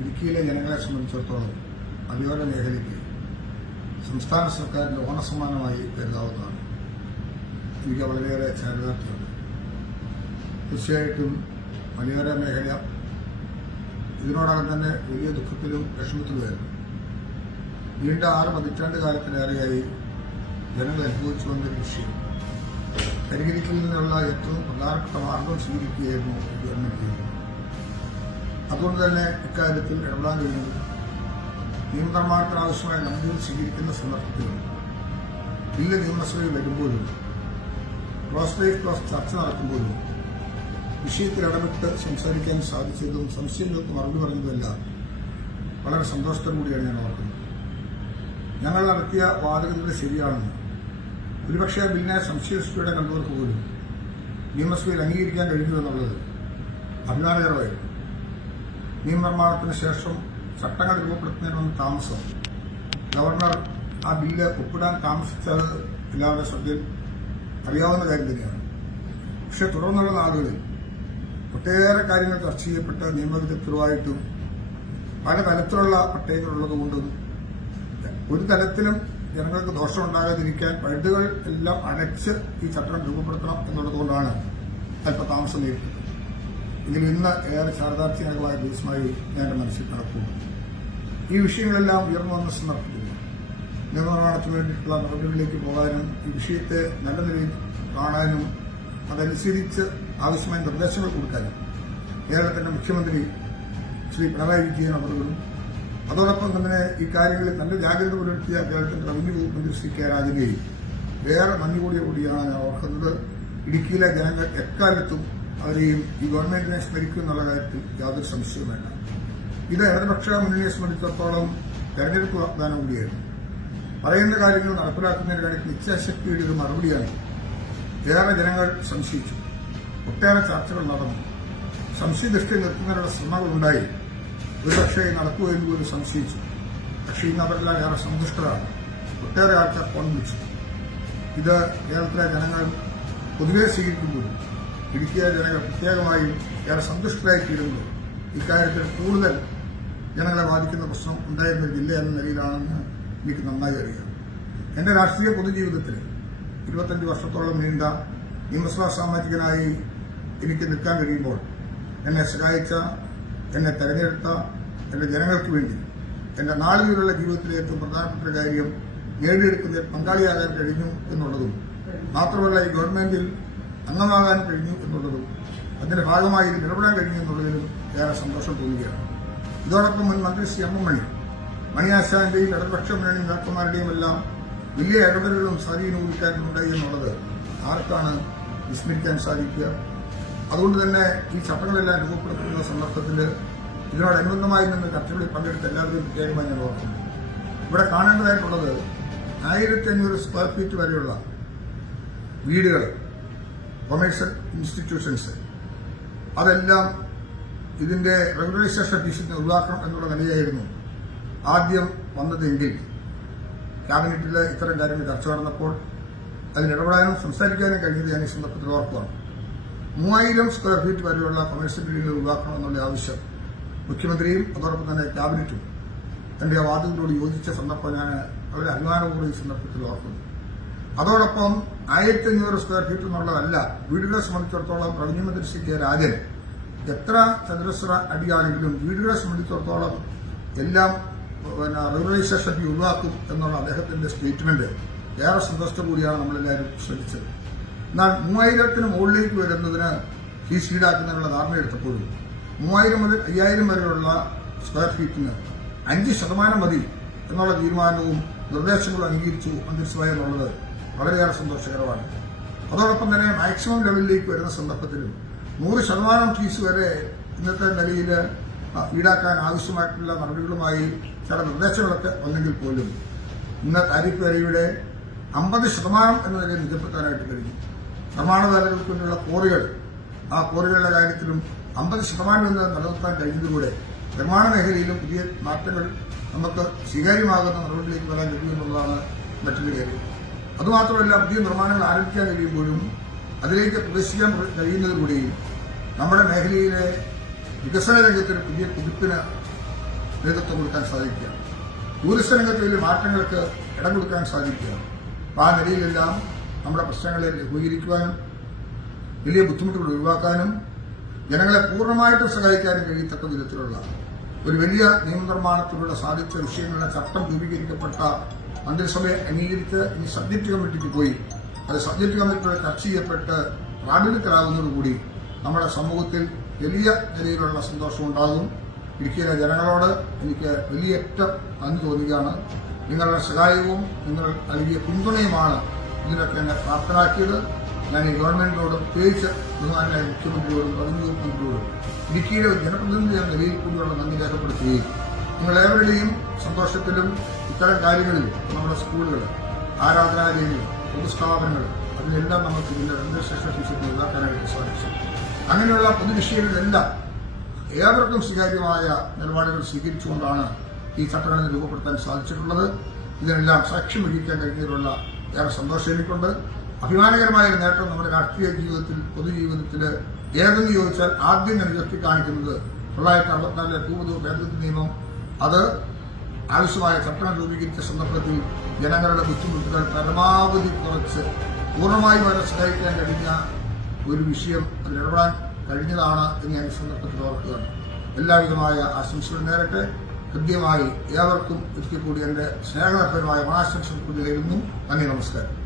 ഇടുക്കിയിലെ ജനങ്ങളെ സംബന്ധിച്ചിടത്തോളം മലയോര മേഖലയ്ക്ക് സംസ്ഥാന സർക്കാരിന്റെ ഓണസമ്മാനമായി കരുതാവുന്നതാണ്. എനിക്ക് വളരെയേറെ ചാരിതാർത്ഥ്യമുണ്ട്. തീർച്ചയായിട്ടും മലയോര മേഖല ഇതിനോടകം തന്നെ വലിയ ദുഃഖത്തിലും വിഷമത്തിലുമായിരുന്നു. നീണ്ട 6 പതിറ്റാണ്ട് കാലത്തിലേറെയായി ജനങ്ങൾ അനുഭവിച്ചു വന്നൊരു വിഷയം പരിഹരിക്കൽ നിന്നുള്ള ഏറ്റവും പ്രധാനപ്പെട്ട മാർഗം സ്വീകരിക്കുകയായിരുന്നു ഗവൺമെന്റ് ചെയ്യുന്നത്. അതുകൊണ്ട് തന്നെ ഇക്കാര്യത്തിൽ ഇടപെടാൻ കഴിയുന്നത് നിയമനിർമ്മാണത്തിന് ആവശ്യമായ നടപടികൾ സ്വീകരിക്കുന്ന സന്ദർഭത്തിലും ബില്ല് നിയമസഭയിൽ വരുമ്പോഴും ക്ലോസ് ബൈ ക്ലോസ് ചർച്ച നടക്കുമ്പോഴും വിഷയത്തിൽ ഇടപെട്ട് സംസാരിക്കാൻ സാധിച്ചതും സംശയങ്ങൾക്ക് മറുപടി പറഞ്ഞതുമെല്ലാം വളരെ സന്തോഷത്തോടു കൂടിയാണ് ഞാൻ ഓർക്കുന്നത്. ഞങ്ങൾ നടത്തിയ വാദഗതികൾ ശരിയാണെന്ന് ഒരുപക്ഷെ ബില്ലിനെ സംശയദൃഷ്ടിയോടെ കണ്ടവർക്ക് പോലും നിയമസഭയിൽ അംഗീകരിക്കാൻ കഴിഞ്ഞു എന്നുള്ളത് അഭിമാനകരമായിരുന്നു. നിയമനിർമ്മാണത്തിന് ശേഷം ചട്ടങ്ങൾ രൂപപ്പെടുത്തുന്നതിനൊന്ന് താമസം, ഗവർണർ ആ ബില്ല് ഒപ്പിടാൻ താമസിച്ചത് എല്ലാവരുടെ ശ്രദ്ധയിൽ അറിയാവുന്ന കാര്യം തന്നെയാണ്. പക്ഷെ തുടർന്നുള്ള നാളുകളിൽ ഒട്ടേറെ കാര്യങ്ങൾ ചർച്ച ചെയ്യപ്പെട്ട നിയമവിദഗ്ധരുമായിട്ടും പല തലത്തിലുള്ള പട്ടയങ്ങളുള്ളതുകൊണ്ടും ഒരു തലത്തിലും ജനങ്ങൾക്ക് ദോഷമുണ്ടാകാതിരിക്കാൻ പഴുതുകൾ എല്ലാം അടച്ച് ഈ ചട്ടം രൂപപ്പെടുത്തണം എന്നുള്ളതുകൊണ്ടാണ് അല്പ താമസം നേരിട്ടത്. എങ്കിലും ഇന്ന് ഏറെ ചാരിതാർത്ഥ്യകരമായ ദിവസമായി ഞാൻ എന്റെ മനസ്സിൽ കണക്കൂടുന്നു. ഈ വിഷയങ്ങളെല്ലാം ഉയർന്നു വന്ന സന്ദർഭത്തിൽ നിയമനിർമ്മാണത്തിന് വേണ്ടിയിട്ടുള്ള നടപടികളിലേക്ക് പോകാനും ഈ വിഷയത്തെ നല്ല നിലയിൽ കാണാനും അതനുസരിച്ച് ആവശ്യമായ നിർദ്ദേശങ്ങൾ കൊടുക്കാനും കേരളത്തിന്റെ മുഖ്യമന്ത്രി ശ്രീ പിണറായി വിജയൻ അവர்களுം അതോടൊപ്പം തന്നെ ഈ കാര്യങ്ങളിൽ നല്ല ജാഗ്രത പുലർത്തിയ കേരളത്തിന്റെ റവന്യൂ വകുപ്പ് മന്ത്രി ശ്രീ കെ രാജനെയും വേറെ നന്ദി കൂടിയാണ് ഞാൻ ഓർക്കുന്നത്. ഇടുക്കിയിലെ ജനങ്ങൾ എക്കാലത്തും അവരെയും ഈ ഗവൺമെന്റിനെ സ്മരിക്കും എന്നുള്ള കാര്യത്തിൽ യാതൊരു സംശയവും വേണ്ട. ഇത് ഇടതുപക്ഷ മുന്നണിയെ സംബന്ധിച്ചിടത്തോളം തെരഞ്ഞെടുപ്പ് വാഗ്ദാനം കൂടിയായിരുന്നു. പറയുന്ന കാര്യങ്ങൾ നടപ്പിലാക്കുന്നതിന് വേണ്ടി നിശ്ചയശക്തിയുടെ ഒരു മറുപടിയാണ്. ഏറെ ജനങ്ങൾ സംശയിച്ചു, ഒട്ടേറെ ചർച്ചകൾ നടന്നു, സംശയദൃഷ്ടി നിർത്തുന്നതിനുള്ള ശ്രമങ്ങളുണ്ടായി. ഒരുപക്ഷെ നടക്കുമെന്ന് പോലും സംശയിച്ചു. പക്ഷേ ഇന്ന് അവരെല്ലാം ഏറെ സന്തുഷ്ടരാണ്. ഒട്ടേറെ ആൾക്കാർ ഫോൺ വിളിച്ചു. ഇത് കേരളത്തിലെ ജനങ്ങൾ പൊതുവെ സ്വീകരിക്കുമ്പോഴും ഇടുക്കിയിലെ ജനങ്ങൾ പ്രത്യേകമായും ഏറെ സന്തുഷ്ടരായിത്തീരുന്നത് ഇക്കാര്യത്തിൽ കൂടുതൽ ജനങ്ങളെ ബാധിക്കുന്ന പ്രശ്നം ഉണ്ടായിരുന്ന ഒരു ജില്ല എന്ന നിലയിലാണെന്ന് എനിക്ക് നന്നായി അറിയാം. എന്റെ രാഷ്ട്രീയ പൊതുജീവിതത്തിൽ 25 വർഷത്തോളം നീണ്ട നിയമസഭാ സാമാജികനായി എനിക്ക് നിൽക്കാൻ കഴിയുമ്പോൾ എന്നെ സഹായിച്ച, എന്നെ തെരഞ്ഞെടുത്ത എന്റെ ജനങ്ങൾക്ക് വേണ്ടി എന്റെ നാളിലുള്ള ജീവിതത്തിലെ ഏറ്റവും പ്രധാനപ്പെട്ട കാര്യം നേടിയെടുക്കുന്നതിൽ പങ്കാളിയാകാൻ കഴിഞ്ഞു എന്നുള്ളതും മാത്രമല്ല ഈ ഗവൺമെന്റിൽ അംഗമാകാൻ കഴിഞ്ഞു എന്നുള്ളതും അതിന്റെ ഭാഗമായി ഇതിൽ ഇടപെടാൻ കഴിഞ്ഞു എന്നുള്ളതിലും ഏറെ സന്തോഷം തോന്നുകയാണ്. ഇതോടൊപ്പം മുൻ മന്ത്രി ശ്രീ എം എം മണിയാശാന്റെയും ഇടതുപക്ഷ മുന്നണി നേതാക്കന്മാരുടെയും എല്ലാം വലിയ ഇടപെടലുകളും സ്വാധീനവും ഇക്കാര്യത്തിലുണ്ടായി എന്നുള്ളത് ആർക്കാണ് വിസ്മരിക്കാൻ സാധിക്കുക? അതുകൊണ്ട് തന്നെ ഈ ചട്ടങ്ങളെല്ലാം രൂപപ്പെടുത്തുന്ന സന്ദർഭത്തിൽ ഇതിനോടനുബന്ധമായി നിന്ന് ചർച്ചകളിൽ പങ്കെടുത്ത എല്ലാവരെയും പ്രത്യേകമായി ഞാൻ ഓർക്കുന്നു. ഇവിടെ കാണേണ്ടതായിട്ടുള്ളത് 1500 സ്ക്വയർ ഫീറ്റ് വരെയുള്ള വീടുകൾ, കൊമേഴ്സ്യൽ ഇൻസ്റ്റിറ്റ്യൂഷൻസ്, അതെല്ലാം ഇതിന്റെ റെഗുലറൈസേഷൻ ഫീസിൽ നിന്ന് ഒഴിവാക്കണം എന്നുള്ള നിലയായിരുന്നു ആദ്യം വന്നതെങ്കിൽ ക്യാബിനറ്റിൽ ഇത്തരം കാര്യങ്ങൾ ചർച്ച നടന്നപ്പോൾ അതിലിടപെടാനും സംസാരിക്കാനും കഴിഞ്ഞത് ഞാൻ ഈ സന്ദർഭത്തിൽ ഓർക്കുകയാണ്. 3000 സ്ക്വയർ ഫീറ്റ് വരെയുള്ള കൊമേഴ്സ്യൽ ബിൽഡിംഗുകൾ ഒഴിവാക്കണം എന്നുള്ള ആവശ്യം മുഖ്യമന്ത്രിയും അതോടൊപ്പം തന്നെ ക്യാബിനറ്റും തന്റെ വാദങ്ങളോട് യോജിച്ച സന്ദർഭം ഞാൻ വളരെ അഭിമാനപൂർവ്വം ഈ സന്ദർഭത്തിൽ ഓർക്കുന്നു. അതോടൊപ്പം 1500 സ്ക്വയർ ഫീറ്റ് എന്നുള്ളതല്ല, വീടുകളെ സംബന്ധിച്ചിടത്തോളം റവന്യൂ മന്ത്രി ശ്രീ കെ രാജൻ എത്ര ചതുരശ്ര അടിയാണെങ്കിലും വീടുകളെ സംബന്ധിച്ചിടത്തോളം എല്ലാം റെഗുലറൈസേഷൻ ഫീ ഒഴിവാക്കും എന്നുള്ള അദ്ദേഹത്തിന്റെ സ്റ്റേറ്റ്മെന്റ് ഏറെ സന്തോഷത്തോടു കൂടിയാണ് നമ്മളെല്ലാവരും ശ്രദ്ധിച്ചത്. എന്നാൽ 3000-ന് മുകളിലേക്ക് വരുന്നതിന് ഫീസ് ഈടാക്കുന്നതിനുള്ള ധാരണയെടുത്തപ്പോഴും 3000 മുതൽ 5000 വരെയുള്ള സ്ക്വയർ ഫീറ്റിന് 5% മതി എന്നുള്ള തീരുമാനവും നിർദ്ദേശങ്ങളും അംഗീകരിച്ചു മന്ത്രിസഭ എന്നുള്ളത് വളരെയേറെ സന്തോഷകരമാണ്. അതോടൊപ്പം തന്നെ മാക്സിമം ലെവലിലേക്ക് വരുന്ന സന്ദർഭത്തിലും 100% ഫീസ് വരെ ഇന്നത്തെ നിലയിൽ ഈടാക്കാൻ ആവശ്യമായിട്ടുള്ള നടപടികളുമായി ചില നിർദ്ദേശങ്ങളൊക്കെ വന്നെങ്കിൽ പോലും ഇന്ന് താരിഫ് വരയുടെ 50% എന്ന നിലയിൽ നിജപ്പെടുത്താനായിട്ട് കഴിഞ്ഞു. നിർമ്മാണ വേലകൾക്ക് വേണ്ടിയുള്ള കോറികൾ, ആ കോറികളുടെ കാര്യത്തിലും 50% എന്ന് നിലനിർത്താൻ കഴിഞ്ഞതിലൂടെ നിർമ്മാണ മേഖലയിലും പുതിയ മാറ്റങ്ങൾ നമുക്ക് സ്വീകാര്യമാകുന്ന നടപടിയിലേക്ക് വരാൻ കഴിയുമെന്നുള്ളതാണ് മറ്റൊരു കാര്യം. അതുമാത്രമല്ല, പുതിയ നിർമ്മാണങ്ങൾ ആരംഭിക്കാൻ കഴിയുമ്പോഴും അതിലേക്ക് പ്രവേശിക്കാൻ കഴിയുന്നതിലൂടെയും നമ്മുടെ മേഖലയിലെ വികസന രംഗത്തിന് പുതിയ കുതിപ്പിന് നേതൃത്വം കൊടുക്കാൻ സാധിക്കുക. ടൂറിസ്റ്റ് രംഗത്ത് വലിയ മാറ്റങ്ങൾക്ക് ഇടം കൊടുക്കാൻ സാധിക്കുക. അപ്പോൾ ആ നിലയിലെല്ലാം നമ്മുടെ പ്രശ്നങ്ങളെ ലഘൂകരിക്കുവാനും വലിയ ബുദ്ധിമുട്ടുകൾ ഒഴിവാക്കാനും ജനങ്ങളെ പൂർണ്ണമായിട്ടും സഹായിക്കാനും കഴിയത്തക്ക വിധത്തിലുള്ള ഒരു വലിയ നിയമനിർമ്മാണത്തിലൂടെ സാധിച്ച വിഷയങ്ങളുടെ ചട്ടം രൂപീകരിക്കപ്പെട്ട മന്ത്രിസഭയെ അംഗീകരിച്ച് ഇനി സബ്ജക്ട് കമ്മിറ്റിക്ക് പോയി അത് സബ്ജക്ട് കമ്മിറ്റിയോട് ചർച്ച ചെയ്യപ്പെട്ട് പ്രാബല്യത്തിലാകുന്നതോടുകൂടി നമ്മുടെ സമൂഹത്തിൽ വലിയ നിലയിലുള്ള സന്തോഷമുണ്ടാകും. ഇടുക്കിയിലെ ജനങ്ങളോട് എനിക്ക് വലിയേറ്റം നന്ദി തോന്നുകയാണ്. നിങ്ങളുടെ സഹായവും നിങ്ങൾ നൽകിയ പിന്തുണയുമാണ് ഇതിനൊക്കെ എന്നെ പ്രാപ്തരാക്കിയത്. ഞാൻ ഈ ഗവൺമെന്റിനോടും പ്രത്യേകിച്ച് ബഹുമാനായ മുഖ്യമന്ത്രിയോടും റവന്യൂ മന്ത്രിയോടും ഇടുക്കിയിലെ ഒരു ജനപ്രതിനിധി എന്ന നിലയിൽ കൂടിയുള്ള നന്ദി രേഖപ്പെടുത്തുകയും നിങ്ങളേവരുടെയും സന്തോഷത്തിലും ഇത്തരം കാര്യങ്ങളിലും നമ്മുടെ സ്കൂളുകൾ, ആരാധനാലയങ്ങൾ, പൊതുസ്ഥാപനങ്ങൾ അതിലെല്ലാം നമുക്ക് ഇതിന്റെ രജിസ്ട്രേഷൻ ഫീസ് ഒഴിവാക്കാനായിട്ട് സാധിച്ചു. അങ്ങനെയുള്ള പൊതുവിഷയങ്ങളിലെല്ലാം ഏവർക്കും സ്വീകാര്യമായ നിലപാടുകൾ സ്വീകരിച്ചുകൊണ്ടാണ് ഈ ചട്ടങ്ങൾ രൂപപ്പെടുത്താൻ സാധിച്ചിട്ടുള്ളത്. ഇതിനെല്ലാം സാക്ഷ്യം വഹിക്കാൻ കഴിഞ്ഞതിലുള്ള ഏറെ സന്തോഷം എനിക്കുണ്ട്. അഭിമാനകരമായ ഒരു നേട്ടം നമ്മുടെ രാഷ്ട്രീയ ജീവിതത്തിൽ, പൊതുജീവിതത്തിൽ ഏതെന്ന് ചോദിച്ചാൽ ആദ്യം ഞാൻ ഉയർത്തി കാണിക്കുന്നത് 1964 ഭൂപതി ഭേദഗതി നിയമം. അത് ആവശ്യമായ ചട്ടങ്ങൾ രൂപീകരിച്ച സന്ദർഭത്തിൽ ജനങ്ങളുടെ ബുദ്ധിമുട്ടുകൾ പരമാവധി കുറച്ച് പൂർണ്ണമായും അവരെ സഹായിക്കാൻ കഴിഞ്ഞ ഒരു വിഷയം അതിലിടപെടാൻ കഴിഞ്ഞതാണ് എന്ന് ഞാൻ ഈ സന്ദർഭത്തിൽ ഓർക്കുകയാണ്. എല്ലാവിധമായ ആശംസകൾ നേരട്ടെ. കൃത്യമായി ഏവർക്കും ഒരിക്കൽ കൂടി എന്റെ സ്നേഹപരമായ ഓണാശംസകൾ കൂടി നേരുന്നു. നന്ദി, നമസ്കാരം.